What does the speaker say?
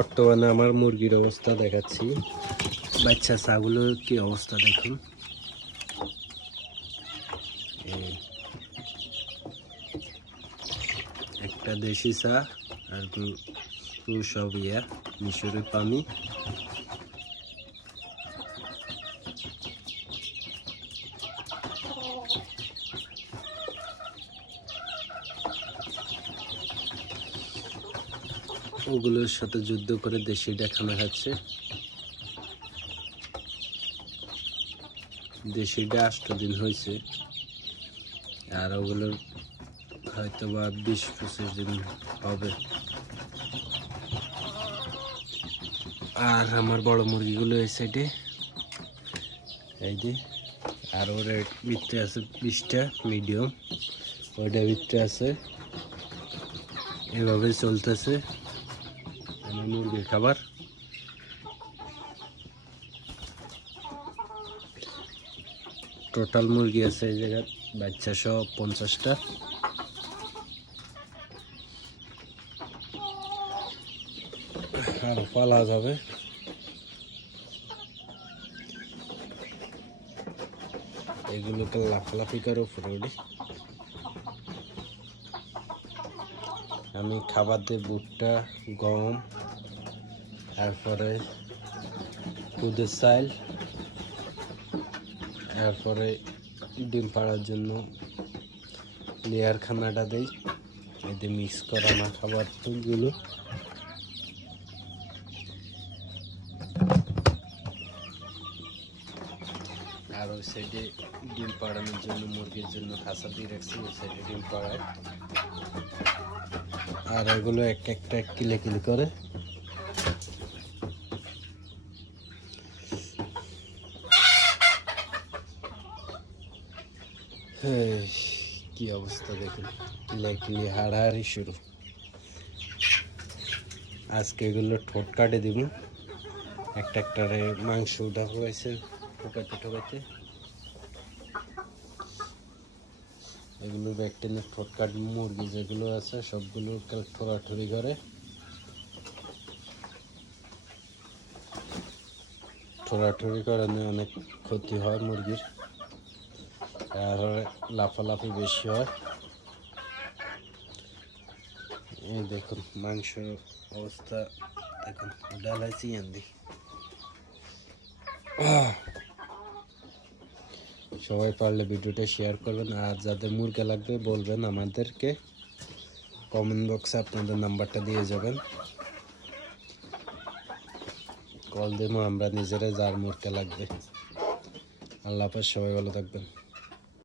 বর্তমানে আমার মুরগির অবস্থা দেখাচ্ছি। বাচ্চা ছাগুলোর কি অবস্থা দেখুন। একটা দেশি চা আর সব মিশরি পানি। ওগুলোর সাথে যুদ্ধ করে দেশিটা খানা খাচ্ছে। দেশিটা 8 দিন হয়েছে, আর ওগুলোর হয়তো বা 20-25 দিন হবে। আর আমার বড় মুরগিগুলো এই সাইডে, এই যে। আর ওর ভিতরে আছে 20টা মিডিয়াম, ওইটা ভিতরে আছে। এভাবে চলতেছে আমার মুরগির খাবার। টোটাল মুরগি আছে এই জায়গায় বাচ্চা সহ 50টা। আর পালা যাবে। এগুলোকে লাফালাফি করে উপরে উঠি। আমি খাবার দিই ভুট্টা, গম, তারপরে দুধের চাল, তারপরে ডিম পাড়ার জন্য লেয়ার খানাটা দেই। এতে মিক্স করা না খাবারগুলো। আর ওই সাইডে ডিম পাড়ানোর জন্য মুরগির জন্য খাঁচা দিয়ে রাখছি, ওই সাইডে ডিম পাড়ায়। আর এগুলো একটা কিলে কিলে করে। কি অবস্থা দেখুন, কিলে হাড়াহাড়ি শুরু। আজকে এগুলো ঠোঁট কাটে দিব। একটারে মাংস উঠা হয়েছে ঠোকাতে। এগুলো ব্যাকটেরিয়া ঠোঁট কাট মুরগি যেগুলো আছে সবগুলো ঠোরাঠুরি করে। ঠোরাঠুরি কারণে অনেক ক্ষতি হয় মুরগির, আর লাফালাফি বেশি হয়। এই দেখুন মাংস অবস্থা দেখুন, ডালাইছি আন্দি। সবাই পারলে ভিডিওটা শেয়ার করবেন, আর যাদের মুরগি লাগবে বলবেন আমাদেরকে। কমেন্ট বক্সে আপনাদের নাম্বারটা দিয়ে যাবেন, কল দেবো আমরা নিজেরা, যার মুরগি লাগবে। আল্লাহ হাফেজ, সবাই ভালো থাকবেন।